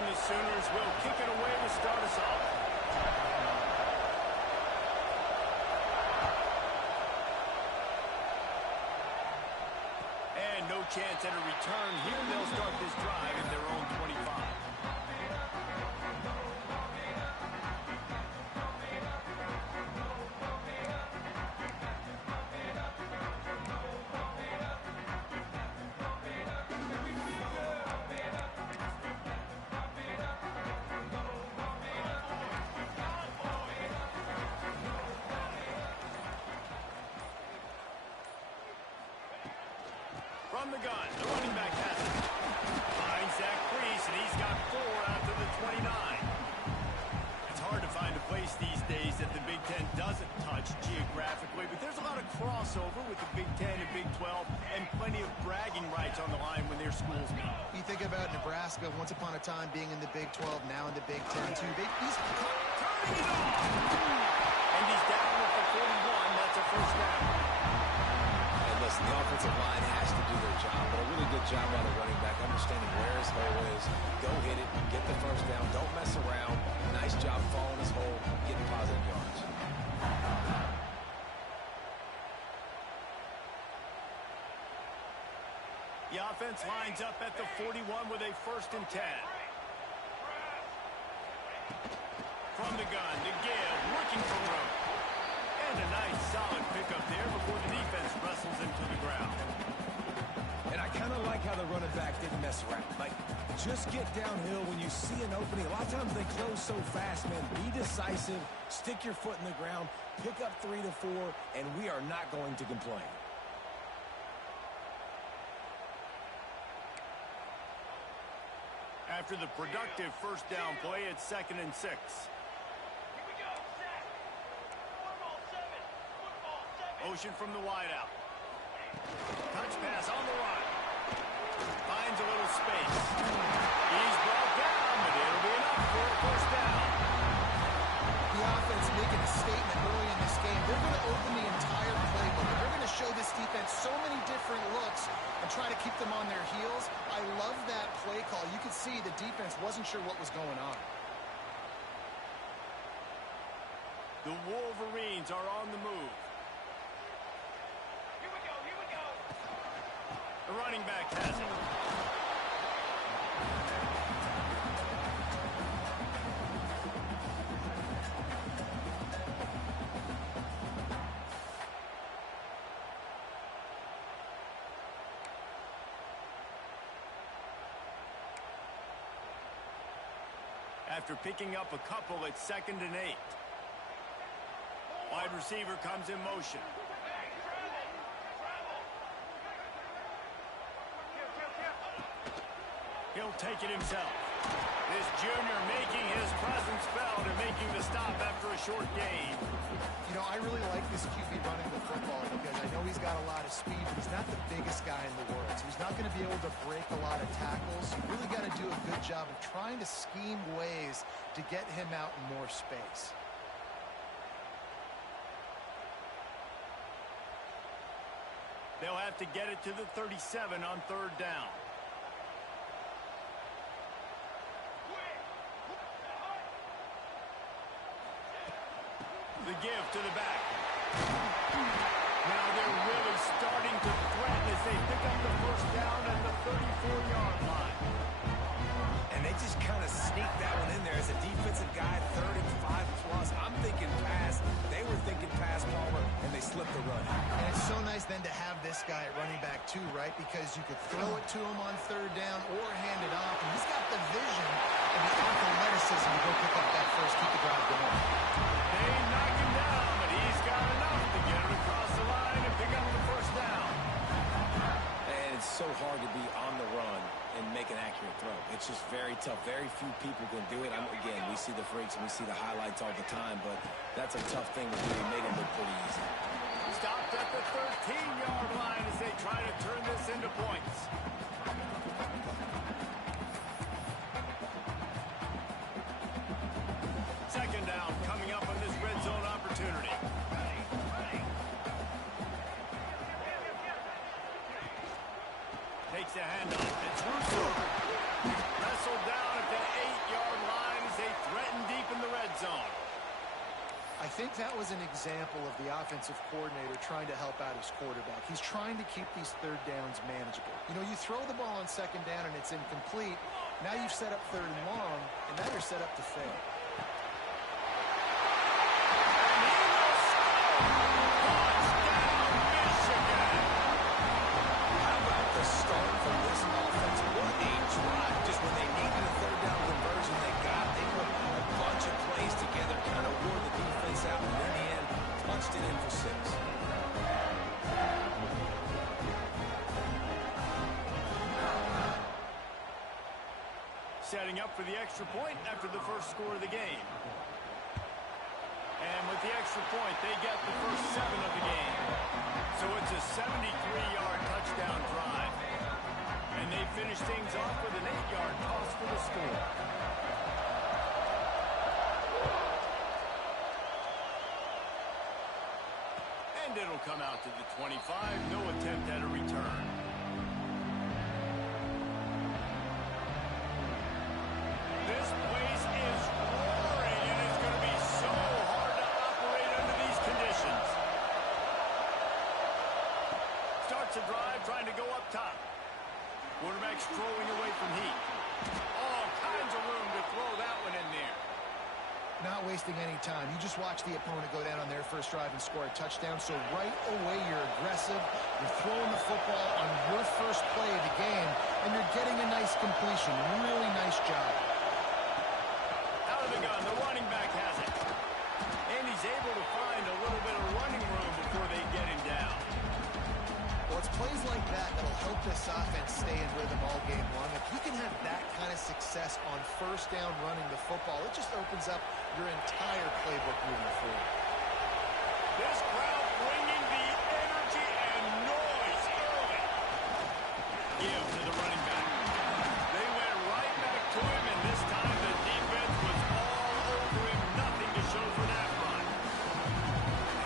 And the Sooners will kick it away to start us off. And no chance at a return here. They'll start this drive at their own 25. From the gun, the running back has it. Finds that crease, and he's got 4 out to the 29. It's hard to find a place these days that the Big Ten doesn't touch geographically, but there's a lot of crossover with the Big Ten and Big 12, and plenty of bragging rights on the line when their schools meet. You think about Nebraska once upon a time being in the Big 12, now in the Big 10 too. He's turning it off! And he's down at the 41. That's a first down. Listen, the offensive line has to do their job, but a really good job by the running back, understanding where his hole is. Go hit it, get the first down, don't mess around. Nice job following his hole, getting positive yards. The offense lines up at the 41 with a 1st and 10. From the gun, to give, looking for room. And a nice solid pickup there before the defense wrestles him to the ground. And I kind of like how the running back didn't mess around. Like, just get downhill when you see an opening. A lot of times they close so fast, man. Be decisive, stick your foot in the ground, pick up 3 to 4, and we are not going to complain. After the productive first down play, it's 2nd and 6. Motion from the wideout. Touch pass on the right. Finds a little space. He's brought down, but it'll be enough for a first down. the offense making a statement early in this game. They're going to open the entire playbook. They're going to show this defense so many different looks and try to keep them on their heels. I love that play call. You could see the defense wasn't sure what was going on. The Wolverines are on the move. Here we go, here we go. The running back has it. After picking up a couple, it's 2nd and 8. Wide receiver comes in motion. He'll take it himself. This junior making his presence felt and making the stop after a short gain. You know, I really like this QB running the football because I know he's got a lot of speed, but he's not the biggest guy in the world. So he's not going to be able to break a lot of tackles. You really got to do a good job of trying to scheme ways to get him out in more space. They'll have to get it to the 37 on 3rd down. The give to the back. Now they're really starting to threaten as they pick up the first down at the 34-yard line. And they just kind of sneaked that one in there as a defensive guy, 3rd and 5 plus. I'm thinking pass. They were thinking pass, Palmer, and they slipped the run. And it's so nice then to have this guy at running back too, right? Because you could throw it to him on 3rd down or hand it off. And he's got the vision and the athleticism to go pick up that first, keep the drive going. They knock him down, but he's got enough to get it across the line and pick up the first down. And it's so hard to be on the run and make an accurate throw. It's just very tough. Very few people can do it. Again, we see the freaks and we see the highlights all the time, but that's a tough thing to do. He made it look pretty easy. Stopped at the 13-yard line as they try to turn this into points. Second down coming up on this red zone opportunity. Takes a handoff enough. It's Russo. Wrestled down at the 8-yard line as they threaten deep in the red zone. I think that was an example of the offensive coordinator trying to help out his quarterback. He's trying to keep these third downs manageable. You know, you throw the ball on second down and it's incomplete. Now you've set up third and long, and now you're set up to fail. Setting up for the extra point after the first score of the game. And with the extra point, they get the first 7 of the game. So it's a 73-yard touchdown drive. And they finish things off with an 8-yard toss for the score. And it'll come out to the 25. No attempt at a return. This place is roaring, and it's going to be so hard to operate under these conditions. Starts a drive trying to go up top. Quarterback strolling away from heat. All kinds of room to throw that one in there. Not wasting any time. You just watch the opponent go down on their first drive and score a touchdown. So right away, you're aggressive. You're throwing the football on your first play of the game, and you're getting a nice completion. Really nice job. Out of the gun, the running back has it. And he's able to find a little bit of running room before they get him down. Well, it's plays like that that'll help this offense stay in rhythm all game long. If you can have that kind of success on first down running the football, it just opens up your entire playbook moving forward. This crowd bringing the energy and noise early. Give to the running back. They went right back to him, and this time the defense was all over him. Nothing to show for that run.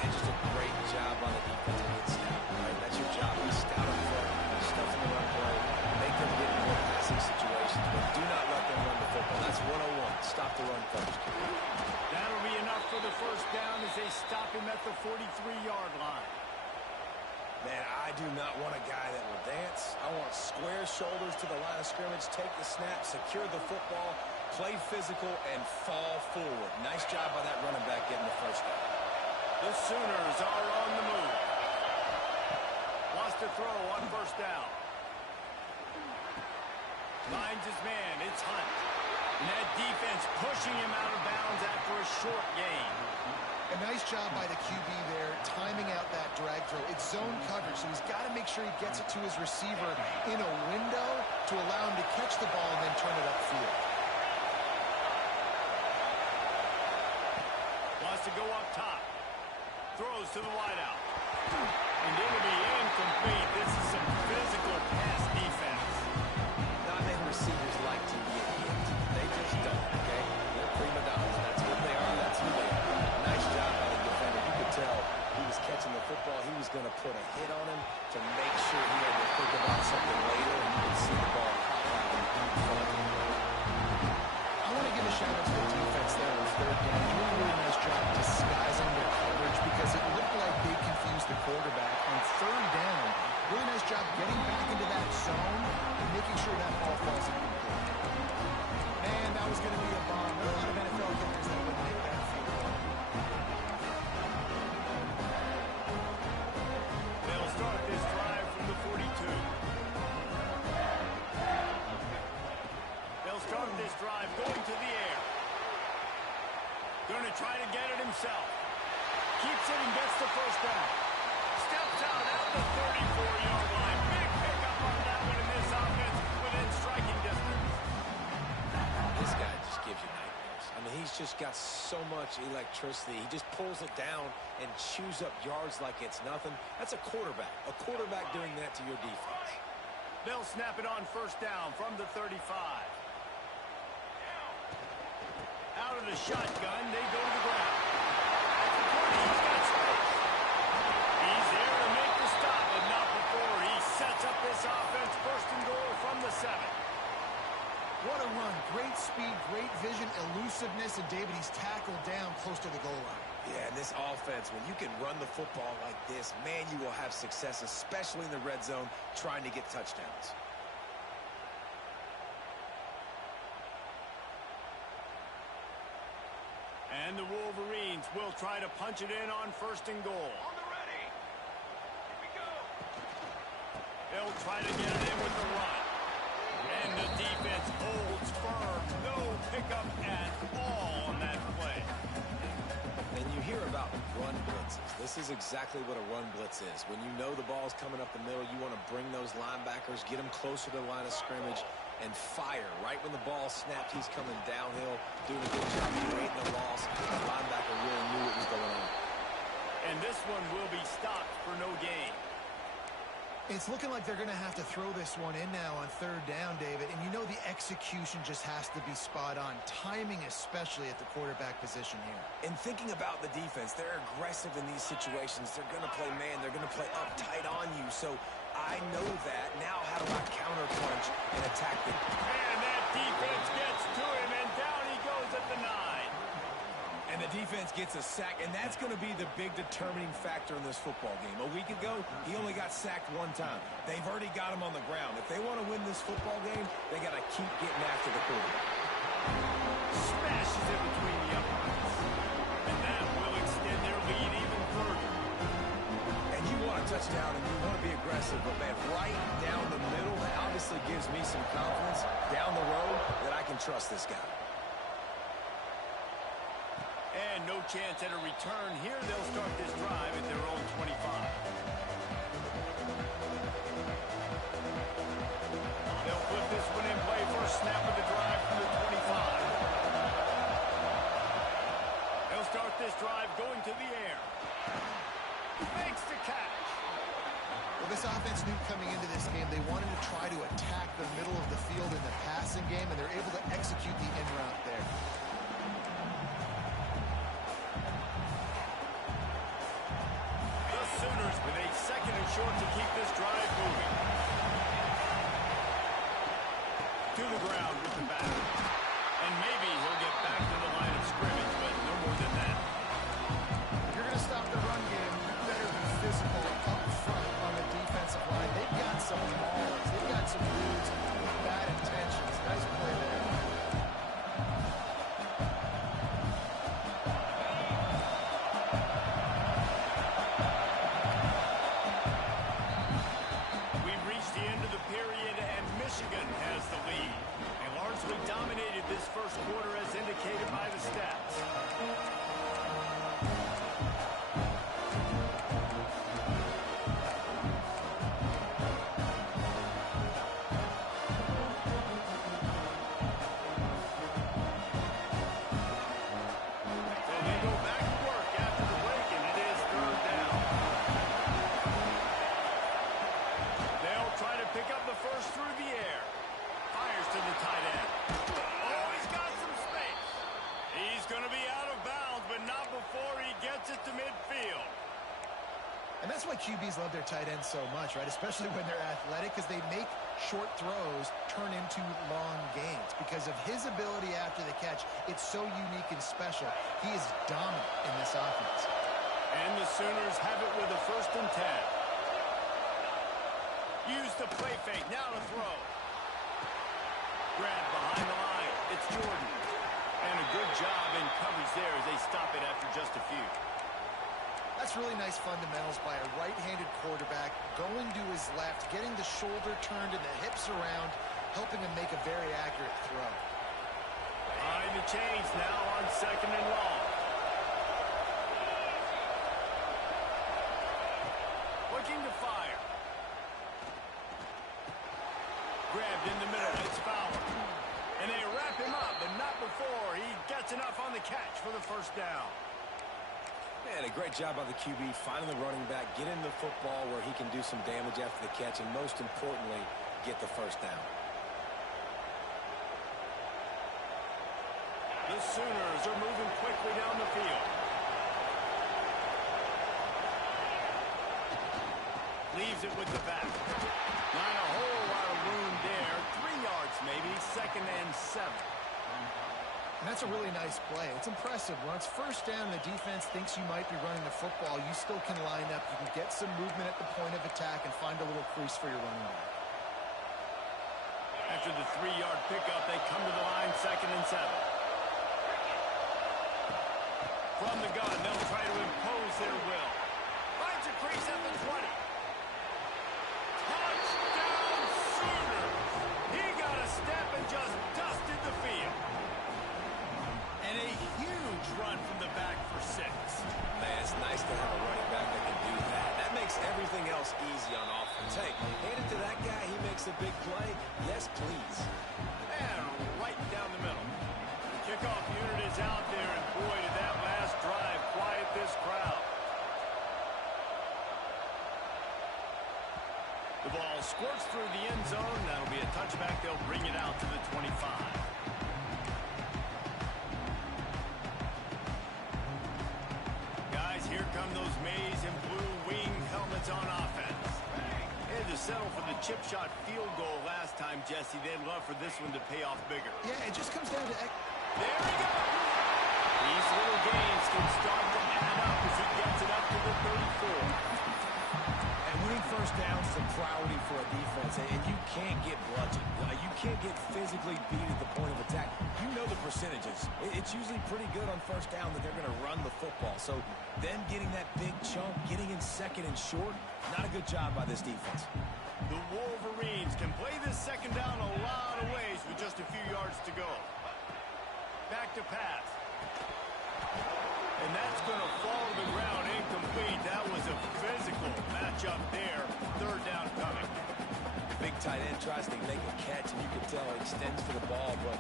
And just a great job on the defensive step. Right? That's your job. Scout them front, stuff in the run play, make them get in more passing situations, but do not let them run the football. That's 101. Stop the run first. That'll be enough for the first down as they stop him at the 43-yard line. Man, I do not want a guy that will dance. I want square shoulders to the line of scrimmage, take the snap, secure the football, play physical, and fall forward. Nice job by that running back getting the first down. The Sooners are on the move. Wants to throw on first down. Finds his man. It's Hunt. And that defense pushing him out of bounds after a short gain. A nice job by the QB there, timing out that drag throw. It's zone coverage, so he's got to make sure he gets it to his receiver in a window to allow him to catch the ball and then turn it upfield. Wants to go up top. Throws to the wideout. And it'll be incomplete. This is some physical pass defense. Not many receivers like to get hit. They just don't, okay? They're prima donnas. That's what they are. That's who they are. Nice job by the defender. You could tell he was catching the football. He was going to put a hit on him to make sure he had to think about something later, and you could see the ball pop out in front. I want to give a shout out to the defense there on third down. Really nice job disguising their coverage because it looked like they confused the quarterback on third down. Really nice job getting back into that zone and making sure that ball falls incomplete. Man, that was going to be a bomb. There are a lot of NFL kickers that would make that field goal. They'll start this drive from the 42. They'll start this drive going to the air. Going to try to get it himself. Keeps it and gets the first down. Steps out at the 34-yard line. Big pickup on that one in this offense within striking distance. This guy just gives you nightmares. I mean, he's just got so much electricity. He just pulls it down and chews up yards like it's nothing. That's a quarterback. A quarterback doing that to your defense. They'll snap it on first down from the 35. Out of the shotgun, they go to the ground. He's got space. He's there to make the stop, but not before he sets up this offense first and goal from the 7. What a run. Great speed, great vision, elusiveness, and David, he's tackled down close to the goal line. Yeah, and this offense, when you can run the football like this, man, you will have success, especially in the red zone, trying to get touchdowns. And the Wolverines will try to punch it in on first and goal. On the ready. Here we go. They'll try to get it in with the run. And the defense holds firm. No pickup at all on that play. And you hear about run blitzes. This is exactly what a run blitz is. When you know the ball's coming up the middle, you want to bring those linebackers, get them closer to the line of scrimmage, and fire. Right when the ball snapped, he's coming downhill, doing a good job creating a loss. The linebacker really knew what was going on. And this one will be stopped for no gain. It's looking like they're going to have to throw this one in now on third down, David. And you know the execution just has to be spot on. Timing especially at the quarterback position here. And thinking about the defense, they're aggressive in these situations. They're going to play man. They're going to play up tight on you. So I know that. Now how do I counterpunch and attack them? And that defense gets to him, and down he goes at the 9. And the defense gets a sack, and that's going to be the big determining factor in this football game. A week ago, he only got sacked one time. They've already got him on the ground. If they want to win this football game, they got to keep getting after the quarterback. Smashes it between the uprights. And that will extend their lead even further. And you want a touchdown, and you want to be aggressive, but, man, right down the middle, that obviously gives me some confidence down the road that I can trust this guy. And no chance at a return here. They'll start this drive at their own 25. They'll put this one in play. First snap of the drive from the 25. They'll start this drive going to the air. Makes the catch. Well, this offense knew coming into this game they wanted to try to attack the middle of the field in the passing game, and they're able to execute the in route there. With a second and short to keep this drive moving. To the ground with the batter. And maybe he'll get back to the line of scrimmage, but no more than that. If you're going to stop the run game, you better be physical up front on the defensive line. They've got some maulers. They've got some dudes with bad intentions. Nice play there. Michigan has the lead and largely dominated this first quarter as indicated by the stats. So they go back to work after the break, and it is third down. They'll try to pick up the first through the air. Fires to the tight end. Oh, he's got some space. He's going to be out of bounds, but not before he gets it to midfield. And that's why QBs love their tight ends so much, right? Especially when they're athletic, because they make short throws turn into long gains. Because of his ability after the catch, it's so unique and special. He is dominant in this offense. And the Sooners have it with a 1st and 10. Use the play fake, now to throw. Grab behind the line, it's Jordan. And a good job in coverage there as they stop it after just a few. That's really nice fundamentals by a right-handed quarterback, going to his left, getting the shoulder turned and the hips around, helping him make a very accurate throw. Behind the chains now on 2nd and long. Looking to fire. Grabbed in the middle, it's Fowler. And they wrap him up, but not before he gets enough on the catch for the first down. Man, a great job by the QB, finding the running back, get in the football where he can do some damage after the catch, and most importantly, get the first down. The Sooners are moving quickly down the field. Leaves it with the back. Not a whole lot of room there. 3 yards maybe. 2nd and 7. And that's a really nice play. It's impressive. When it's first down and the defense thinks you might be running the football, you still can line up. You can get some movement at the point of attack and find a little crease for your running back. After the 3-yard pickup, they come to the line, 2nd and 7. From the gun, they'll try to impose their will. Finds a crease at the 20. Touchdown Sooners! He got a step and just dusted the field. And a huge run from the back for 6. Man, it's nice to have a running back that can do that. That makes everything else easy on offense. Hey, hand it to that guy. He makes a big play. Yes, please. And right down the middle. The kickoff unit is out there, and boy, did that last drive quiet this crowd. The ball squirts through the end zone. That'll be a touchback. They'll bring it out to the 25. Here come those maize and blue wing helmets on offense. They had to settle for the chip shot field goal last time, Jesse. They'd love for this one to pay off bigger. Yeah, it just comes down to... There we go! These little gains can start to add up as he gets it up to the 34. And winning first downs is a priority for a defense, and you can't get bludgeoned. You can't get physically beat at the point of attack. You know the percentages. It's usually pretty good on first down that they're going to run the football. So then getting that big chunk, getting in 2nd and short, not a good job by this defense. The Wolverines can play this 2nd down a lot of ways with just a few yards to go. Back to pass. And that's going to fall to the ground incomplete. That was a physical matchup there. 3rd down coming. Big tight end tries to make a catch, and you can tell he extends for the ball, but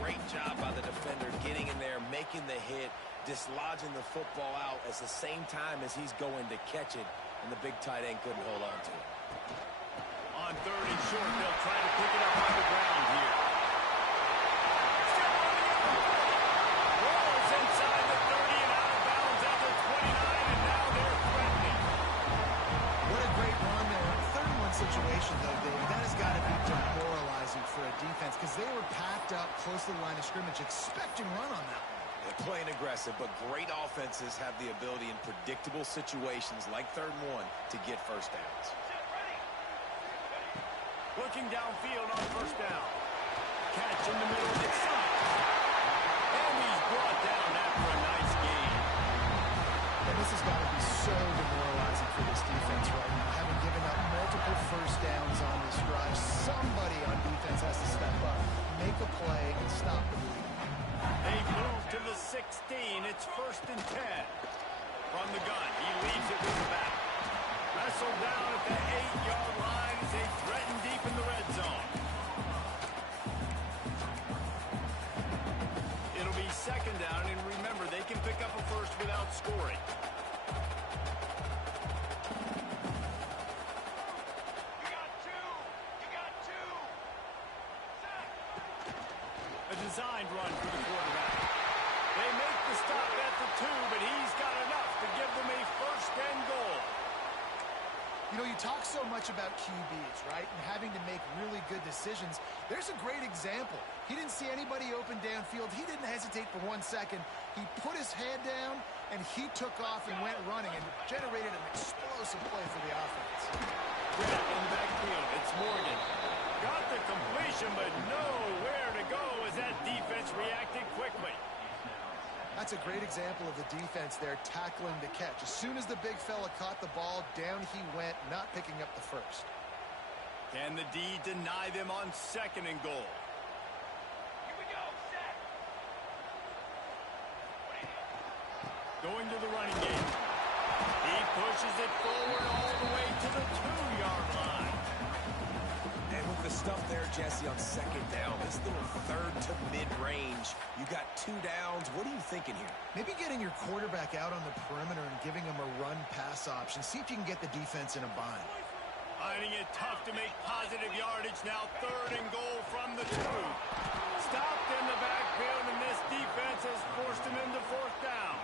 great job by the defender getting in there, making the hit, dislodging the football out at the same time as he's going to catch it, and the big tight end couldn't hold on to it. On 3rd and short, they'll try to pick it up on the ground here. Rolls inside the 30 and out of bounds at the 29, and now they're threatening. What a great run there. 3rd and 1 situation, though, David. That has got to be demoralizing for a defense because they were packed up close to the line of scrimmage, expecting run on that one. They're playing aggressive, but great offenses have the ability in predictable situations like 3rd and 1 to get first downs. Looking downfield on 1st down. Catch in the middle, it's stopped. And he's brought down after a nice gain. And this has got to be so demoralizing for this defense right now. Having given up multiple first downs on this drive, somebody on defense has to step up, make a play, and stop the bleeding. They move to the 16. It's 1st and 10. From the gun, he leaves it with the back. Wrestled down at the 8-yard line as they threaten deep in the red zone. It'll be 2nd down, and remember, they can pick up a first without scoring. You got 2! You got 2! Sack! A designed run for the quarterback. They make the stop at the 2, but he's got enough to give them a 1st and goal. You know, you talk so much about QBs, right, and having to make really good decisions. There's a great example. He didn't see anybody open downfield. He didn't hesitate for 1 second. He put his head down, and he took off and went running and generated an explosive play for the offense. Brett in the backfield. It's Morgan. Got the completion, but nowhere to go as that defense reacted quickly. That's a great example of the defense there tackling the catch. As soon as the big fella caught the ball, down he went, not picking up the first. Can the D deny them on 2nd and goal? Here we go, set! Going to the running game. He pushes it forward all the way to the 2-yard line. And with the stuff there, Jesse, on 2nd down, this little 3rd to mid-range, you got 2 downs. What are you thinking here? Maybe getting your quarterback out on the perimeter and giving him a run-pass option. See if you can get the defense in a bind. Finding it tough to make positive yardage now. 3rd and goal from the 2. Stopped in the backfield, and this defense has forced him into 4th down.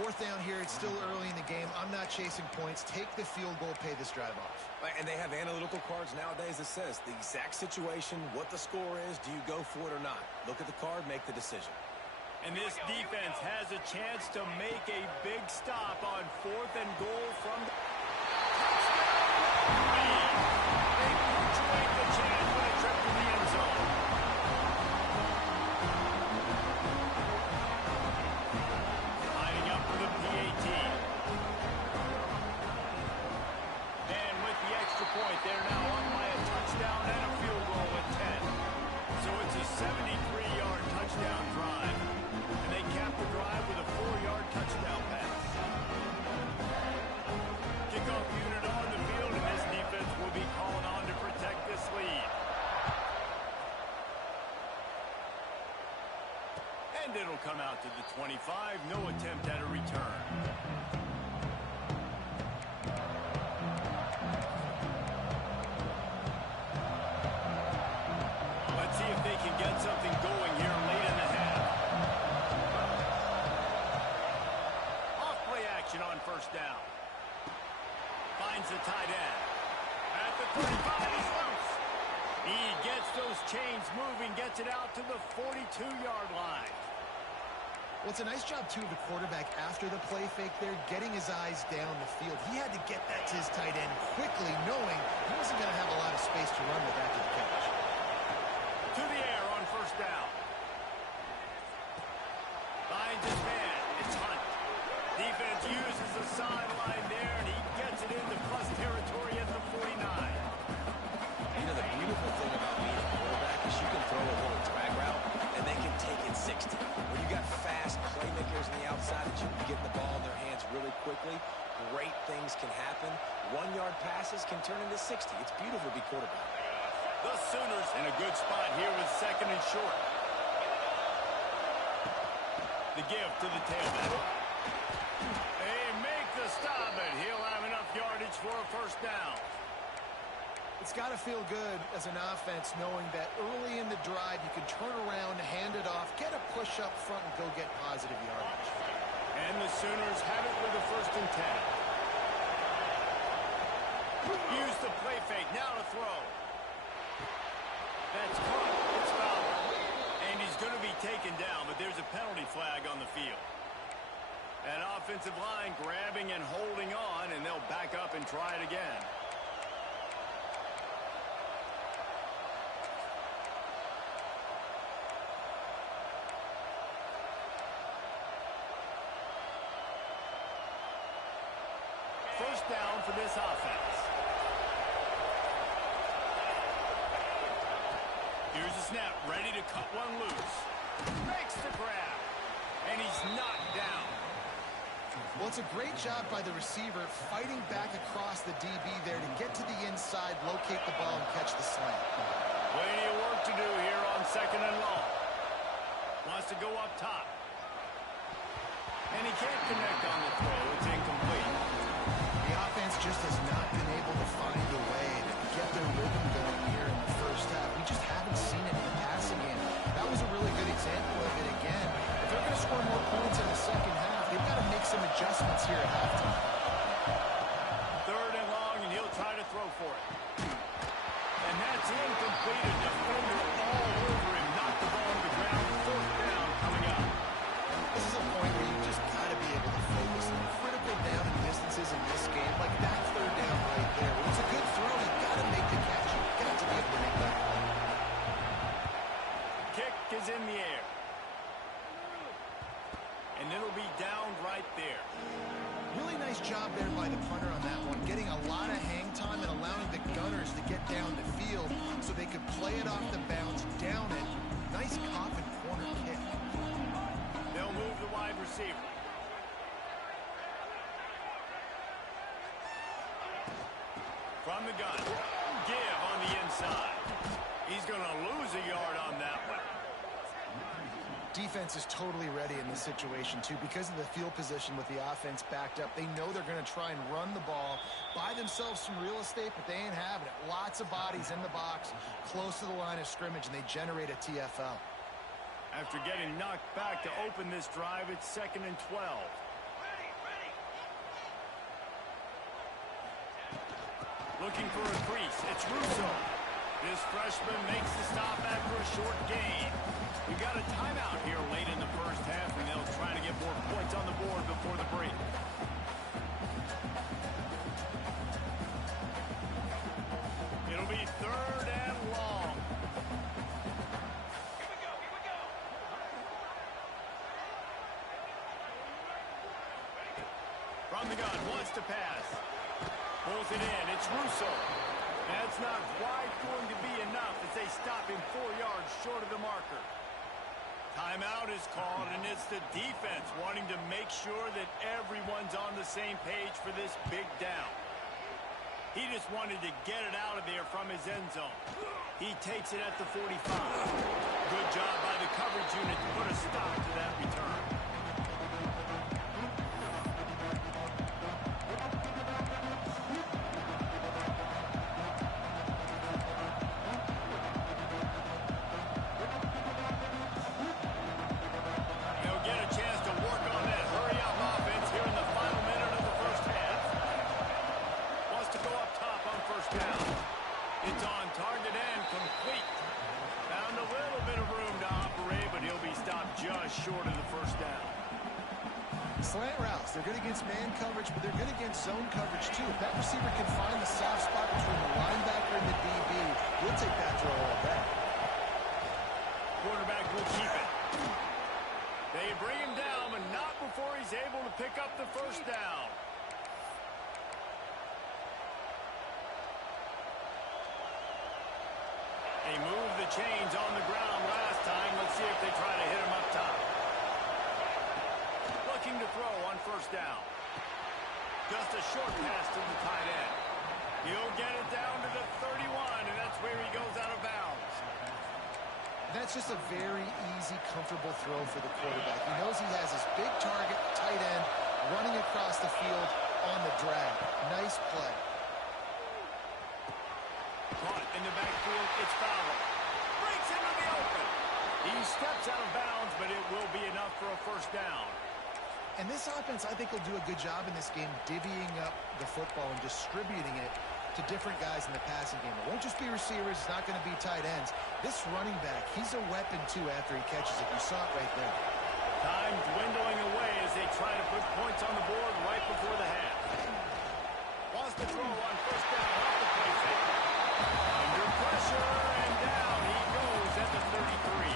4th down here it's still early in the game. I'm not chasing points. Take the field goal, pay this drive off. And they have analytical cards nowadays that says the exact situation, what the score is, do you go for it or not? Look at the card, make the decision. And this defense has a chance to make a big stop on 4th and goal from the They punctuate the chance with a trip to the end zone. Lining up for the PAT. And with the extra point, they're now up by a touchdown and a field goal at 10. So it's a 73-yard touchdown drive. And they cap the drive with a 4-yard touchdown pass. Kickoff unit on the field, and this defense will be calling on to protect this lead. And it'll come out to the 25. No attempt at a return. Let's see if they can get something going here late in the half. Off-play action on first down. Finds the tight end. At the 35, he's loose. He gets those chains moving, gets it out to the 42-yard line. Well, it's a nice job, too, of the quarterback after the play fake there, getting his eyes down the field. He had to get that to his tight end quickly, knowing he wasn't going to have a lot of space to run with after the catch. To the air on first down. Finds his man. It's Hunt. Defense uses the sideline there, and he gets it into plus territory at the 49. You know, the beautiful thing about being a quarterback is you can throw a little drag route, and they can take it 60. When you got fast playmakers on the outside that you can get the ball in their hands really quickly, great things can happen. 1-yard passes can turn into 60. It's beautiful to be quarterback. The Sooners in a good spot here with 2nd and short. The give to the tailback. They make the stop, and he'll have enough yardage for a first down. It's got to feel good as an offense knowing that early in the drive you can turn around, hand it off, get a push up front, and go get positive yardage. And the Sooners have it with a 1st and 10. Use the play fake, now to throw. That's caught. It's fouled. And he's going to be taken down, but there's a penalty flag on the field. That offensive line grabbing and holding on, and they'll back up and try it again. First down for this offense. Here's a snap, ready to cut one loose. Makes the grab, and he's knocked down. Well, it's a great job by the receiver fighting back across the DB there to get to the inside, locate the ball, and catch the slant. Plenty of work to do here on 2nd and long. Wants to go up top. And he can't connect on the throw. It's incomplete. The offense just has not been able to find a way to get their rhythm going here in the first half. We just haven't seen it in the passing game. That was a really good example of it again. If they're going to score more points in the second half, they've got to make some adjustments here at halftime. 3rd and long, and he'll try to throw for it. And that's incomplete. A defender all over him. Knocked the ball to the ground. 4th down coming up. This is a point where you just got to be able to focus on critical down and distances in this game. Like that 3rd down right there. When it's a good throw, you got to make the catch. You got to be able to make that play. Kick is in the air. And it'll be down right there. Really nice job there by the punter on that one, getting a lot of hang time and allowing the Gunners to get down the field so they could play it off the bounce, down it. Nice coffin corner kick. They'll move the wide receiver. From the gun. Give on the inside. He's going to lose a yard on that one. Defense is totally ready in this situation, too, because of the field position with the offense backed up. They know they're going to try and run the ball, buy themselves some real estate, but they ain't having it. Lots of bodies in the box, close to the line of scrimmage, and they generate a TFL. After getting knocked back to open this drive, it's 2nd and 12. Looking for a crease. It's Russo. This freshman makes the stop after a short gain. We've got a timeout here late in the first half, and they'll try to get more points on the board before the break. It'll be 3rd and long. Here we go, here we go. From the gun, wants to pass. Pulls it in. It's Russo. That's not quite going to be enough as they stop him 4 yards short of the marker. Timeout is called, and it's the defense wanting to make sure that everyone's on the same page for this big down. He just wanted to get it out of there from his end zone. He takes it at the 45. Good job by the coverage unit to put a stop to that return. They'll get a chance to work on that hurry-up offense here in the final minute of the first half. Wants to go up top on first down. It's on target and complete. Found a little bit of room to operate, but he'll be stopped just short of the first down. Slant routes, they're good against man coverage, but they're good against zone coverage too. If that receiver can find the soft spot between the linebacker and the DB, he'll take that throw all day. Quarterback will keep it. They bring him down, but not before he's able to pick up the first down. They moved the chains on the ground last time. Let's see if they try to hit him up top. Looking to throw on first down. Just a short pass to the tight end. He'll get it down to the 31, and that's where he goes out of bounds. That's just a very easy, comfortable throw for the quarterback. He knows he has his big target, tight end, running across the field on the drag. Nice play. Caught in the backfield, it's Fowler. Breaks into the open. He steps out of bounds, but it will be enough for a first down. And this offense, I think, will do a good job in this game divvying up the football and distributing it to different guys in the passing game. It won't just be receivers. It's not going to be tight ends. This running back, he's a weapon, too, after he catches it. You saw it right there. Time dwindling away as they try to put points on the board right before the half. Wants to throw on first down off the play fake. Under pressure, and down he goes at the 33.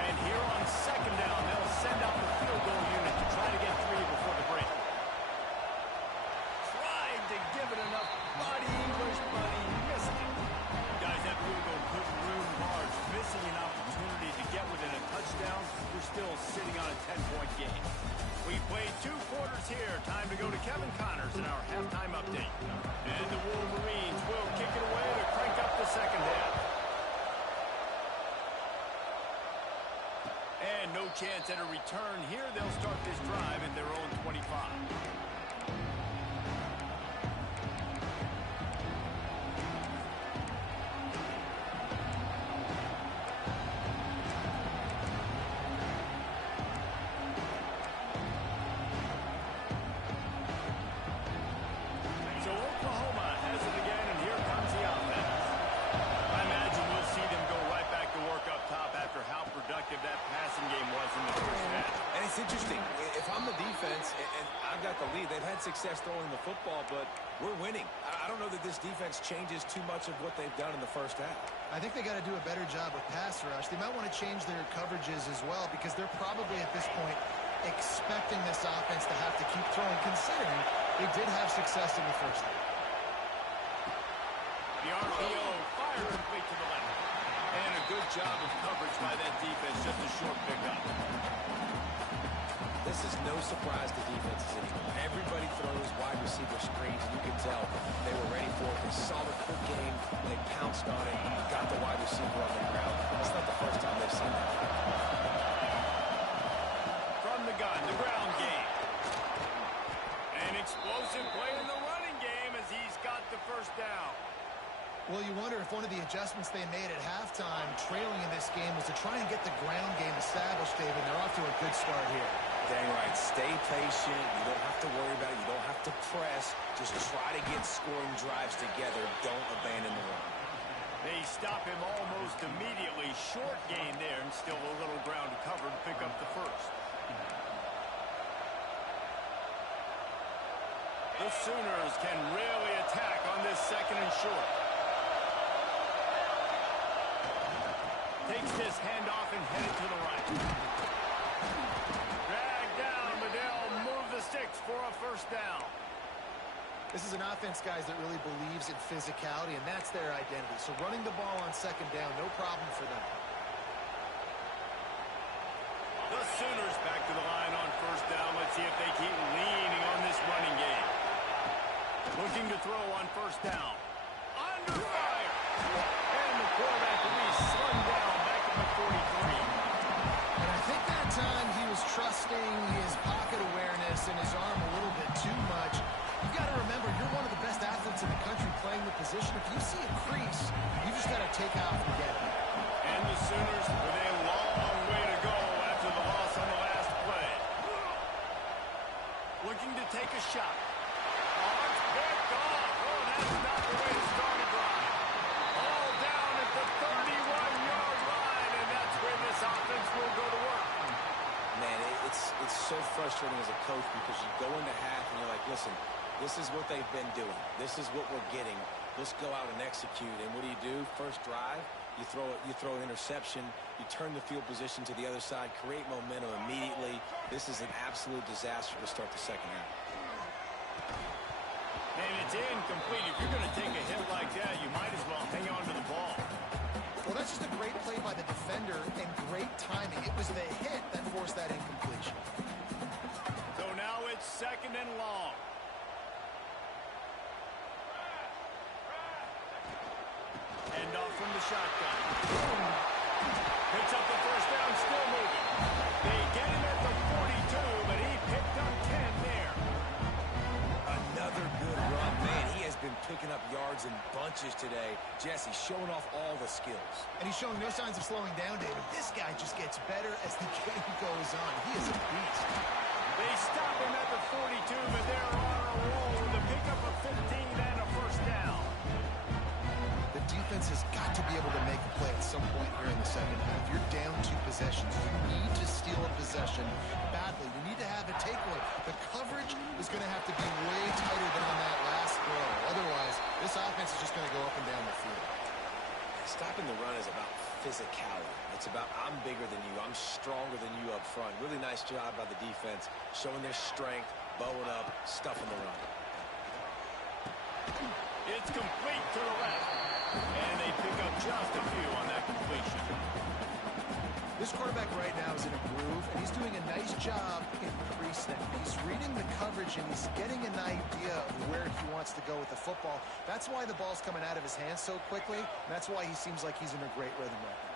And here on second down, they'll send out the field goal unit to try to get 3 before the break. Tried to give it enough body English, but he missed it. Guys, that field goal couldn't room large. Missing an opportunity to get within a touchdown. We're still sitting on a 10-point game. We played 2 quarters here. Time to go to Kevin Connors in our halftime update. And the Wolverines will kick it away to crank up the second half. And no chance at a return here. They'll start this drive at their own 25. So Oklahoma has it again, and here comes the offense. I imagine we'll see them go right back to work up top after how productive that passing game was in the first half. And it's interesting. If I'm the defense and I've got the lead, they've had success throwing the football, but we're winning. I don't know that this defense changes too much of what they've done in the first half. I think they got to do a better job with pass rush. They might want to change their coverages as well because they're probably at this point expecting this offense to have to keep throwing, considering they did have success in the first half. The RPO fired complete to the left. And a good job of coverage by that defense, just a short pickup. This is no surprise to defenses anymore. Everybody throws wide receiver screens, and you can tell they were ready for it. They saw the quick game, they pounced on it, got the wide receiver on the ground. It's not the first time they've seen that. From the gun, the ground game. An explosive play in the running game as he's got the first down. Well, you wonder if one of the adjustments they made at halftime, trailing in this game, was to try and get the ground game established, David. They're off to a good start here. Dang right. Stay patient. You don't have to worry about it. You don't have to press. Just try to get scoring drives together. Don't abandon the run. They stop him almost immediately. Short gain there, and still a little ground to cover to pick up the first. The Sooners can really attack on this second and short. Takes this handoff and headed to the right. Dragged down, but they'll move the sticks for a first down. This is an offense, guys, that really believes in physicality, and that's their identity. So running the ball on second down, no problem for them. The Sooners back to the line on first down. Let's see if they keep leaning on this running game. Looking to throw on first down. Under fire. And the quarterback will be slung down back at the 43. And I think that time he was trusting his pocket awareness and his arm a little bit too much. You've got to remember, you're one of the best athletes in the country playing the position. If you see a crease, you just got to take off and get it. And the Sooners with a long way to go after the loss on the last play. Looking to take a shot. Oh, it's picked off. Oh, that's not the way to start a drive. All down at the 31-yard line, and that's where this offense will go to work. Man, it's so frustrating as a coach because you go into half and you're like, listen, this is what they've been doing. This is what we're getting. Let's go out and execute. And what do? First drive, you throw an interception, you turn the field position to the other side, create momentum immediately. This is an absolute disaster to start the second half. And it's incomplete. If you're going to take a hit like that, you might as well hang on to the ball. Well, that's just a great play by the defender and great timing. It was the hit that forced that incompletion. So now it's second and long. End off from the shotgun. Picks up the first down, still moving. They get him at the 42, but he picked up 10 there. Another good run. Man, he has been picking up yards in bunches today. Jesse showing off all the skills. And he's showing no signs of slowing down, David. This guy just gets better as the game goes on. He is a beast. They stop him at the 42, but they're on a roll with a pickup of 15 and a first down. The defense has got to be able to make a play at some point here in the second half. You're down 2 possessions. You need to steal a possession badly. You need to have a takeaway. The coverage is going to have to be way tighter than on that last throw. Otherwise, this offense is just going to go up and down the field. Stopping the run is about physicality. It's about I'm bigger than you. I'm stronger than you up front. Really nice job by the defense, showing their strength, bowing up, stuffing the run. It's complete to the left. And they pick up just a few on that completion. This quarterback right now is in a groove, and he's doing a nice job in pre-snap. He's reading the coverage, and he's getting an idea of where he wants to go with the football. That's why the ball's coming out of his hands so quickly, and that's why he seems like he's in a great rhythm right now.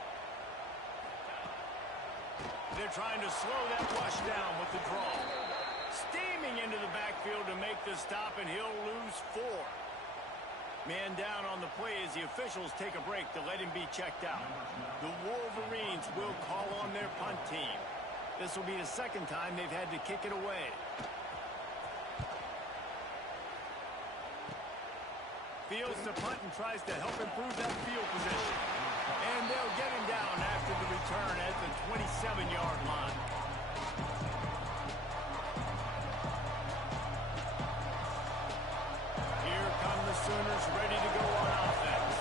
They're trying to slow that rush down with the draw. Steaming into the backfield to make the stop, and he'll lose 4. Man down on the play as the officials take a break to let him be checked out. The Wolverines will call on their punt team. This will be the second time they've had to kick it away. Fields to punt and tries to help improve that field position. And they'll get him down after the return at the 27-yard line. Here come the Sooners ready to go on offense.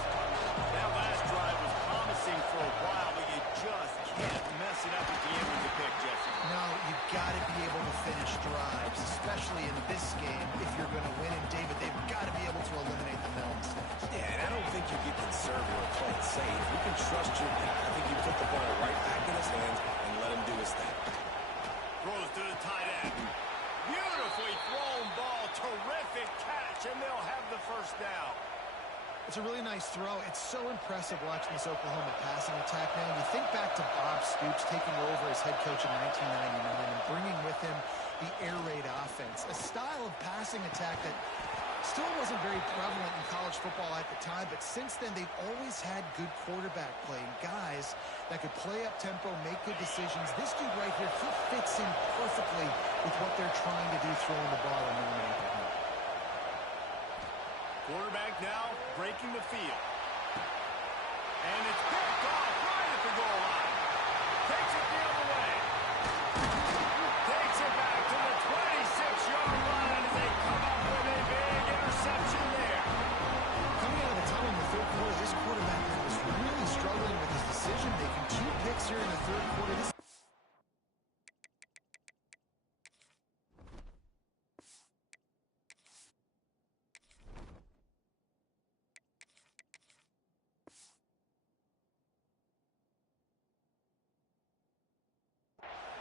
That last drive was promising for a while, but you just can't mess it up at the end of the pick, Jesse. No, you've got to be able to finish drives, especially in this game. If you're going to win, and David, they've got to be able to eliminate the mental mistakes. Yeah, and I don't think you get conservative or play it safe. You can trust your guy. I think you put the ball right back in his hands and let him do his thing. Throws to the tight end. Beautifully thrown ball. Terrific catch, and they'll have the first down. It's a really nice throw. It's so impressive watching this Oklahoma passing attack now. You think back to Bob Stoops taking over as head coach in 1999 and bringing with him the air raid offense, a style of passing attack that Still wasn't very prevalent in college football at the time, but since then they've always had good quarterback play and guys that could play up tempo, make good decisions. This dude right here, he fits in perfectly with what they're trying to do, throwing the ball and moving it. Quarterback now breaking the field. And it's picked off right at the goal line. Takes it the other way. Takes it back to the 26-yard line as they come up with a big interception there. Coming out of the tunnel in the third quarter, this quarterback was really struggling with his decision-making. 2 picks here in the third quarter.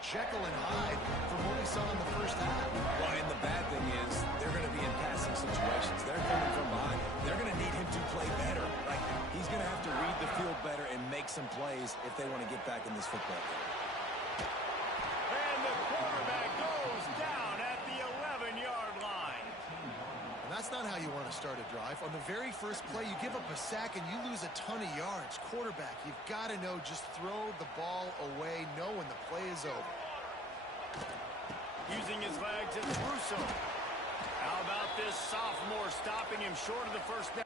Jekyll and Hyde from what we saw in the first half. Well, and the bad thing is they're going to be in passing situations. They're coming from behind. They're going to need him to play better. Like, he's going to have to read the field better and make some plays if they want to get back in this football game. And the quarterback goes down at the 11-yard line. And that's not how you want to start a drive. On the very first play, you give up a sack and you lose a ton of yards. Quarterback, you've got to know, just throw the ball away, know when the play is over. Using his legs, it's Russo. How about this sophomore stopping him short of the first down?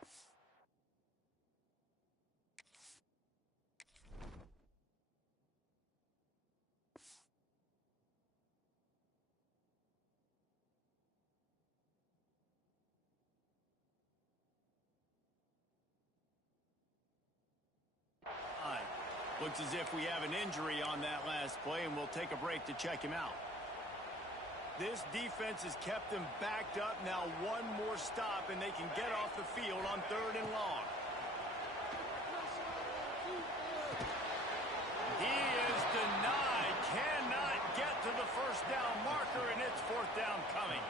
Looks as if we have an injury on that last play, and we'll take a break to check him out. This defense has kept them backed up. Now one more stop, and they can get off the field on 3rd and long. He is denied. Cannot get to the first down marker, and it's 4th down coming.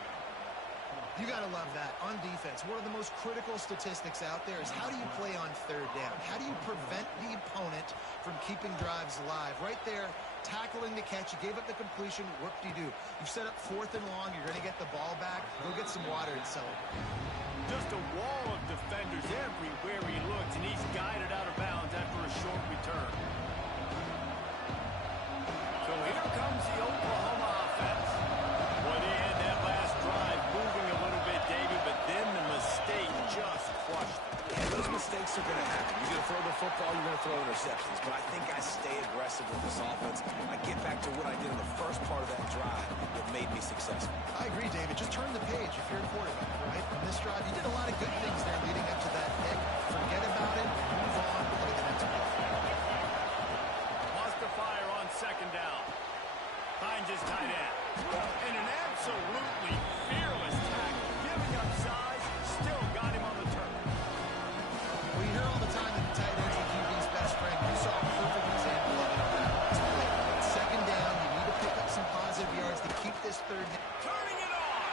You got to love that. On defense, one of the most critical statistics out there is how do you play on 3rd down? How do you prevent the opponent from keeping drives alive? Right there, tackling the catch. You gave up the completion. Whoop-de-doo. You've set up 4th and long. You're going to get the ball back. Go get some water and celebrate. Just a wall of defenders everywhere he looks, and he's guided out of bounds after a short return. So here comes the Oklahoma offense. Well, they had that last drive moving a little bit, David, but then the mistake just crushed them. Yeah, those mistakes are going to happen. You're going to throw the football, you're going to throw interceptions. But I think I stay aggressive with this offense. I get back to what I did in the first part of that drive that made me successful. I agree, David. Just turn the page if you're a quarterback, right? On this drive, you did a lot of good things there leading up to that pick. Forget about it, move on, play the next play. Wants to fire on 2nd down. Finds his tight end. And an absolutely fearless tackle. Giving up size, still got him on the turn. We hear all the time that the tight end's the QB's best friend. You saw a perfect example of it on that last play. 2nd down, you need to pick up some positive yards to keep this 3rd down. Turning it on.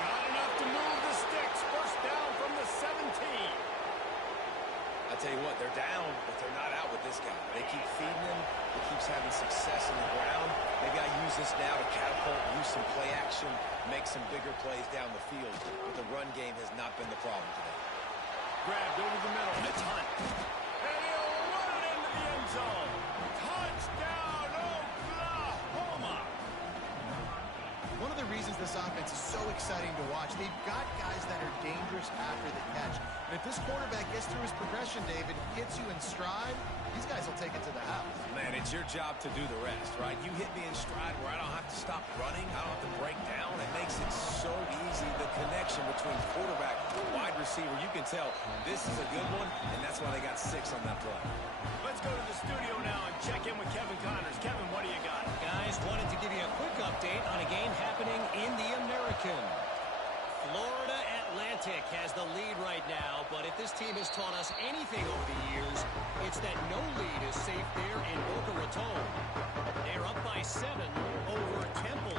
Got enough to move the sticks. 1st down from the 17. I tell you what, they're down, but they're not out with this guy. They keep feeding him. He keeps having success in the ground. Maybe I use this now to catapult, use some play action, make some bigger plays down the field. But the run game has not been the problem today. Grabbed over the middle. It's Hunt. And he'll run it into the end zone. Touchdown, Oklahoma. One of the reasons this offense is so exciting to watch, they've got guys that are dangerous after the catch. And if this quarterback gets through his progression, David, hits you in stride, these guys will take it to the house. Man, it's your job to do the rest, right? You hit me in stride where I don't have to stop running. I don't have to break down. It makes it so easy. The connection between quarterback and wide receiver, you can tell this is a good one, and that's why they got 6 on that play. Let's go to the studio now and check in with Kevin Connors. Kevin, what do you got? Guys, wanted to give you a quick update on a game happening in the American. Florida Atlantic has the lead right now, but if this team has taught us anything over the years, it's that no lead is safe there in Boca Raton. They're up by 7 over Temple.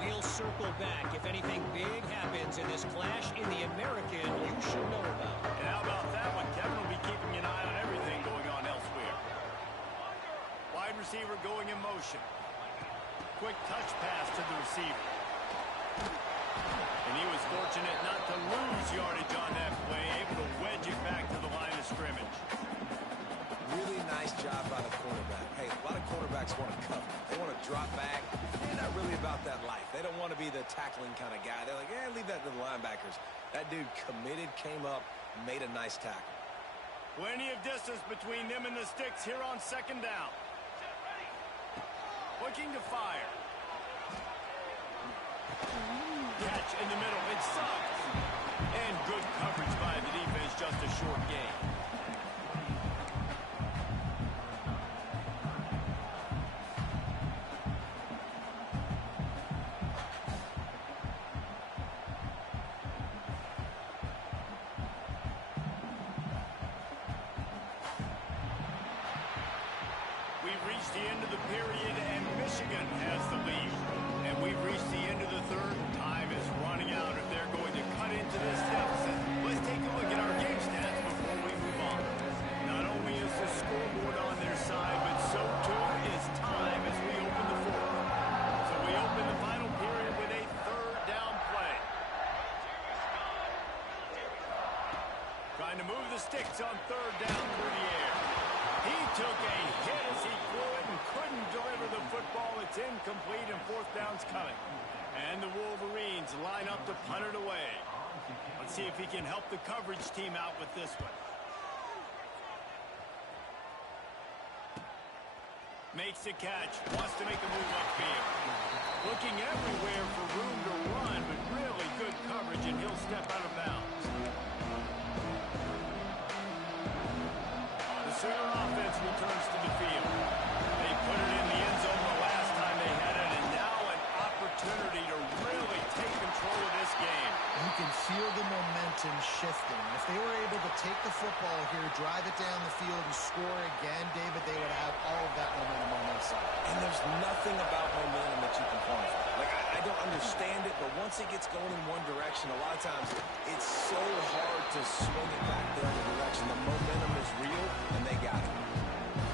We'll circle back. If anything big happens in this clash in the American, you should know about. And how about that one? Kevin will be keeping an eye on everything going on elsewhere. Wide receiver going in motion. Quick touch pass to the receiver. And he was fortunate not to lose yardage on that play, able to wedge it back to the line of scrimmage. Really nice job by the quarterback. Hey, a lot of quarterbacks want to cover. They want to drop back. They're not really about that life. They don't want to be the tackling kind of guy. They're like, yeah, leave that to the linebackers. That dude committed, came up, made a nice tackle. Plenty of distance between them and the sticks here on second down. Looking to fire. Catch in the middle. It sucks. And good coverage by the defense, just a short gain. We've reached the end of the period, and Michigan has the lead. And we've reached the end of the third. Time is running out if they're going to cut into this deficit. Let's take a look at our game stats before we move on. Not only is the scoreboard on their side, but so too is time as we open the fourth. So we open the final period with a third down play. Trying to move the sticks on third down through the air. He took a hit as he threw it and couldn't deliver the football. It's incomplete and fourth down's coming. And the Wolverines line up to punt it away. Let's see if he can help the coverage team out with this one. Makes the catch. Wants to make a move upfield. Looking everywhere for room to run, but really good coverage, and he'll step out of bounds. The Sooner offense returns to the field. They put it in the end zone the last time they had it, and now an opportunity to really take control of this game. You can feel the momentum shifting. If they were able to take the football here, drive it down the field, and score again, David, they would have all of that momentum on their side. And there's nothing about momentum that you can quantify. Like, I don't understand it, but once it gets going in one direction, a lot of times it's so hard to swing it back the other direction. The momentum is real, and they got it.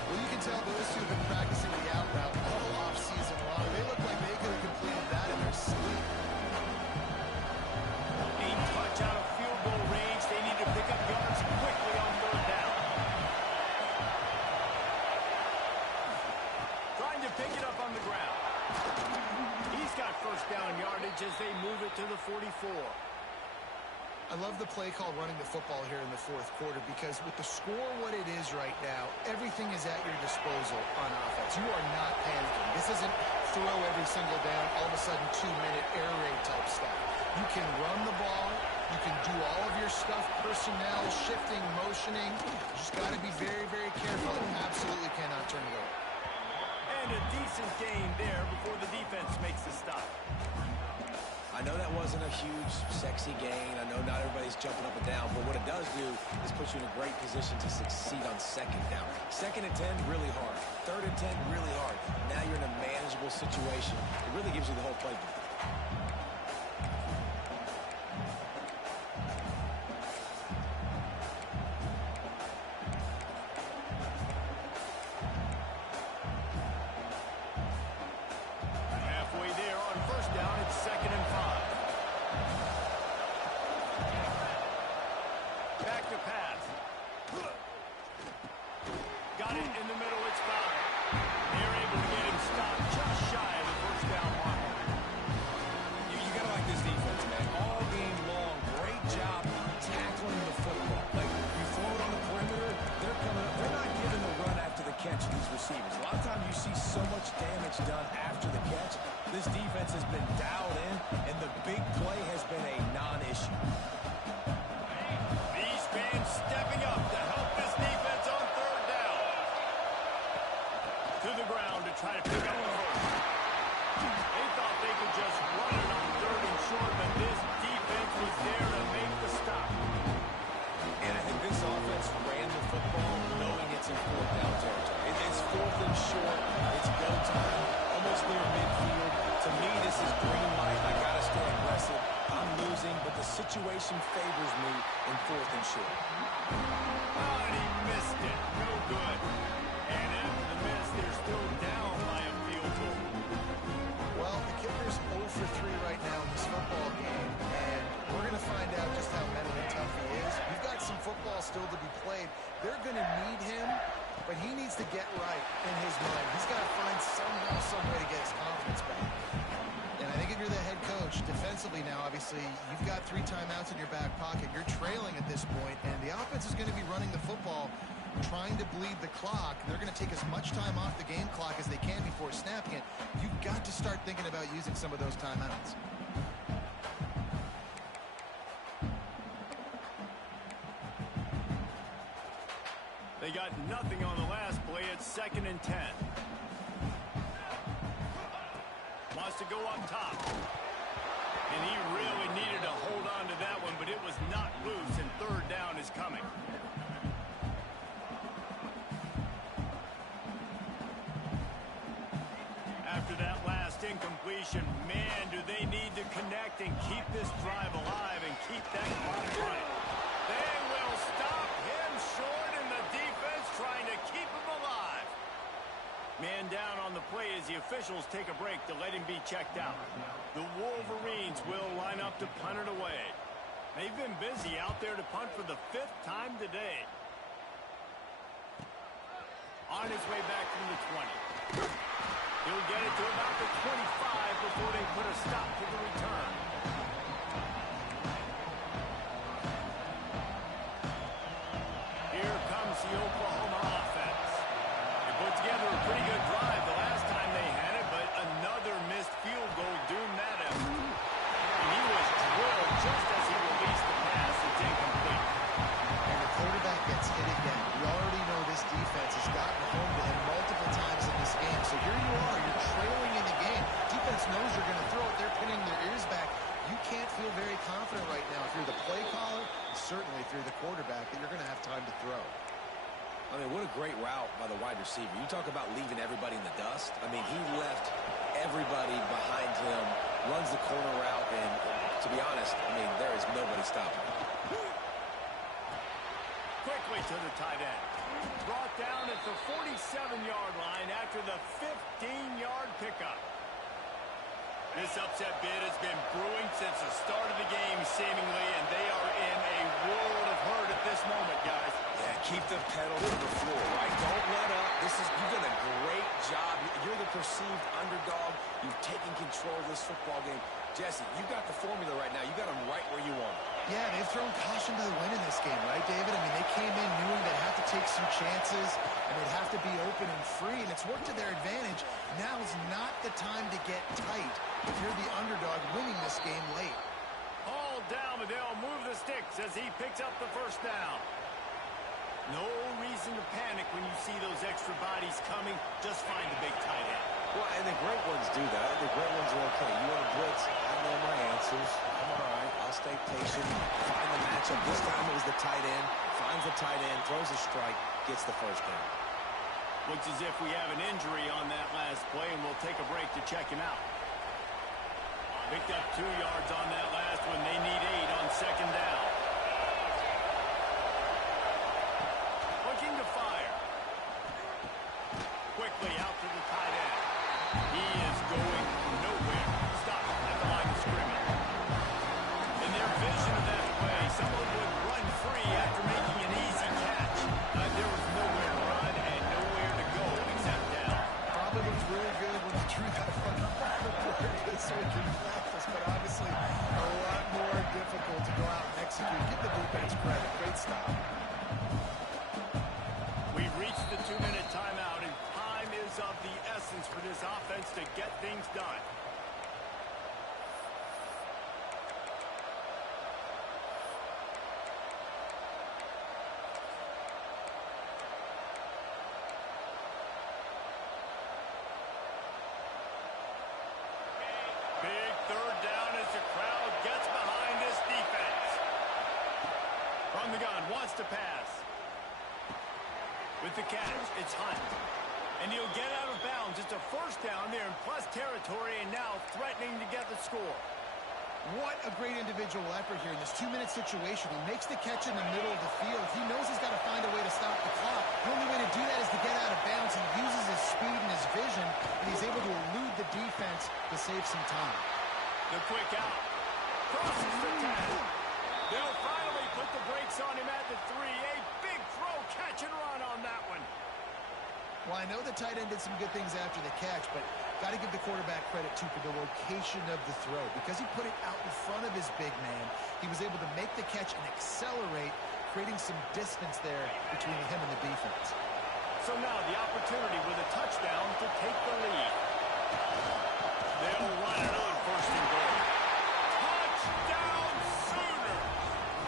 Well, you can tell those two have been practicing the out route all off-season long. They look like they could have completed that in their sleep. A touch out of field goal range. They need to pick up yards quickly on third down. Trying to pick it up on the ground. He's got first down yardage as they move it to the 44. I love the play call running the football here in the fourth quarter because with the score what it is right now, everything is at your disposal on offense. You are not panicking. This isn't throw every single down, all of a sudden 2-minute air raid type stuff. You can run the ball. You can do all of your stuff, personnel, shifting, motioning. You just got to be very, very careful and absolutely cannot turn it over. And a decent gain there before the defense makes the stop. I know that wasn't a huge, sexy gain. I know not everybody's jumping up and down, but what it does do is put you in a great position to succeed on second down. Second and 10, really hard. Third and 10, really hard. Now you're in a manageable situation. It really gives you the whole playbook. Receivers. A lot of times you see so much damage done after the catch. This defense has been dialed in, and the big play has been a non-issue. These fans stepping up to help this defense on third down. To the ground to try to pick up the first. They thought they could just run it on third and short, but this defense was there to make the stop. And I think this offense ran the football knowing it's in fourth down territory. It's fourth and short. It's go time. Almost near midfield. To me, this is green light. I got to stay aggressive. I'm losing, but the situation favors me in fourth and short. Oh, and he missed it. No good. And after the miss, they're still down by a field goal. Well, the kicker's 0 for 3 right now in this football game. They're going to need him, but he needs to get right in his mind. He's got to find somehow, some way to get his confidence back. And I think if you're the head coach, defensively now, obviously, you've got 3 timeouts in your back pocket. You're trailing at this point, and the offense is going to be running the football, trying to bleed the clock. They're going to take as much time off the game clock as they can before snapping it. You've got to start thinking about using some of those timeouts. They got nothing on the last play. It's 2nd and 10. Wants to go up top. And he really needed to hold on to that one, but it was not loose, and 3rd down is coming. After that last incompletion, man, do they need to connect and keep this drive alive and keep that clock running. They will stop him short, and the defense trying to keep him alive. Man down on the play as the officials take a break to let him be checked out. The Wolverines will line up to punt it away. They've been busy out there to punt for the 5th time today. On his way back from the 20. He'll get it to about the 25 before they put a stop to the return. Here comes the Oklahoma offense. They put together a pretty good drive the last time they had it, but another missed field goal doomed that effort. And he was drilled just as he released the pass. It's incomplete. And the quarterback gets hit again. We already know this defense has gotten home to him multiple times in this game. So here you are, you're trailing in the game. Defense knows you're going to throw it. They're pinning their ears back. You can't feel very confident right now if you're the play caller, certainly if you're the quarterback, that you're going to have time to throw. I mean, what a great route by the wide receiver. You talk about leaving everybody in the dust. I mean, he left everybody behind him, runs the corner route, and to be honest, I mean, there is nobody stopping him. Quickly to the tight end. Brought down at the 47-yard line after the 15-yard pickup. This upset bid has been brewing since the start of the game, seemingly, and they are in a world of hurt at this moment, guys. Yeah, keep the pedal to the floor, right? Don't let up. You've done a great job. You're the perceived underdog. You've taken control of this football game. Jesse, you got the formula right now. You got them right where you want them. Yeah, they've thrown caution to the wind in this game, right, David? I mean, they came in knowing they'd have to take some chances, and they'd have to be open and free, and it's worked to their advantage. Now's not the time to get tight if you're the underdog winning this game late. All down, but they'll move the sticks as he picks up the 1st down. No reason to panic when you see those extra bodies coming. Just find a big tight end. Well, and the great ones do that. The great ones are okay. You want to blitz? I know my answers. I'm all right. I'll stay patient. Find the matchup. This time it was the tight end. Finds the tight end, throws a strike, gets the 1st down. Looks as if we have an injury on that last play, and we'll take a break to check him out. Picked up 2 yards on that last one. They need 8 on 2nd down. Looking to fire. Quickly out to the tight end. He is going nowhere. Stop at the line of scrimmage. In their vision of that play, someone would run free after making an easy catch. There was nowhere to run and nowhere to go except down. Probably looks really good when you drew that one this week in practice, but obviously a lot more difficult to go out and execute. Give the defense credit. Great stop. We've reached the 2-minute timeout, and time is of the essence for this offense to get things done. Big 3rd down as the crowd gets behind this defense. From the gun, wants to pass. With the catch, it's Hunt. And he'll get out of bounds. It's a 1st down there in plus territory, and now threatening to get the score. What a great individual effort here in this 2-minute situation. He makes the catch in the middle of the field. He knows he's got to find a way to stop the clock. The only way to do that is to get out of bounds. He uses his speed and his vision, and he's able to elude the defense to save some time. The quick out. Crosses the 10. They'll finally put the brakes on him at the 3. A big throw, catch and run on that one. Well, I know the tight end did some good things after the catch, but got to give the quarterback credit, too, for the location of the throw. Because he put it out in front of his big man, he was able to make the catch and accelerate, creating some distance there between him and the defense. So now the opportunity with a touchdown to take the lead. They'll run it on first and goal. Touchdown Sooners!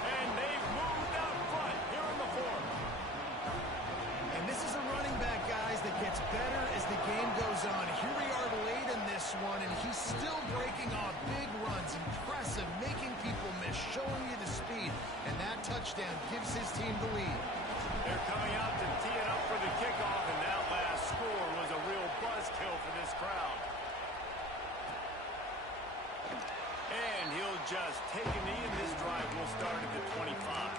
And they've moved out front here in the fourth. And this is a running back, guys, that gets better as the game goes on. Here we are late in this one, and he's still breaking off big runs. Impressive, making people miss, showing you the speed. And that touchdown gives his team the lead. They're coming out to tee it up for the kickoff, and that last score was a real buzzkill for this crowd. And he'll just take a knee, and this drive will start at the 25.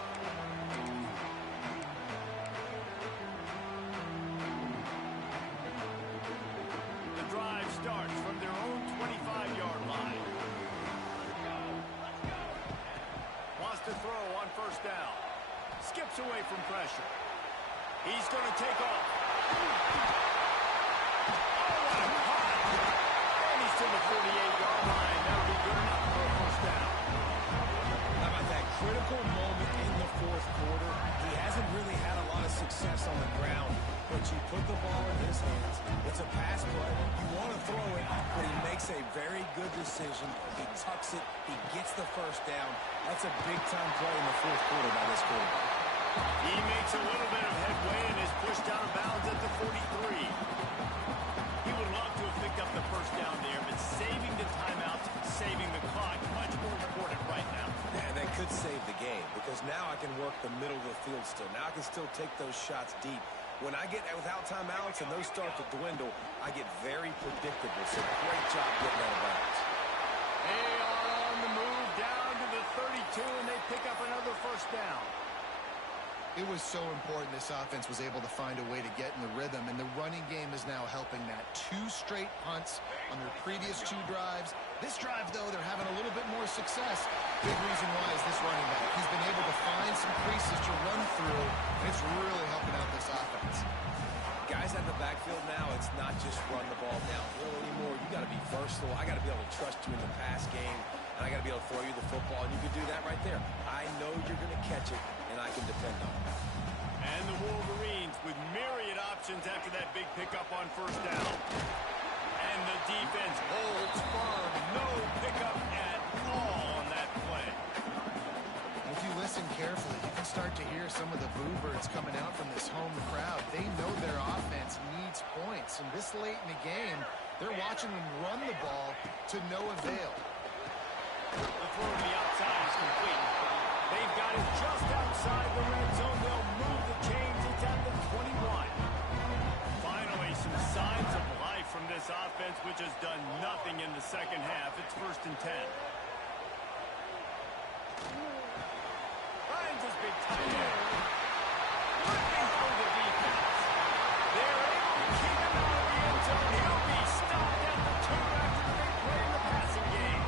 The drive starts from their own 25-yard line. Wants to throw on first down. Skips away from pressure. He's going to take off. Oh, what a cut! And he's to the 48-yard line. That'll be good enough for a first down. How about that critical moment in the fourth quarter? He hasn't really had a lot of success on the ground, but you put the ball in his hands. It's a pass play. You want to throw it, but he makes a very good decision. He tucks it. He gets the first down. That's a big-time play in the fourth quarter by this quarterback. He makes a little bit of headway and is pushed out of bounds at the 43. He would love to have picked up the first down there, but saving the timeouts, saving the clock, much more important right now. And that could save the game, because now I can work the middle of the field still. Now I can still take those shots deep. When I get without timeouts and those start to dwindle, I get very predictable. So great job getting out of bounds. They are on the move down to the 32, and they pick up another first down. It was so important this offense was able to find a way to get in the rhythm, and the running game is now helping that. 2 straight punts on their previous 2 drives. This drive, though, they're having a little bit more success. Big reason why is this running back. He's been able to find some creases to run through, and it's really helping out this offense. Guys out in the backfield now, it's not just run the ball downhill anymore. You got to be versatile. I got to be able to trust you in the pass game, and I got to be able to throw you the football, and you can do that right there. I know you're going to catch it, and I can depend on it. And the Wolverines with myriad options after that big pickup on first down. And the defense holds firm. No pickup at all on that play. If you listen carefully, you can start to hear some of the boo birds coming out from this home crowd. They know their offense needs points. And this late in the game, they're watching them run the ball to no avail. The throw to the outside is complete. They've got it just outside the red zone. They'll move the chains. It's at the 21. Finally, some signs of life from this offense, which has done nothing in the second half. It's first and 10. Finds his big tight end. Looking through the defense. They're able to keep him out of the end zone. He'll be stopped at the 2 after the big play in the passing game.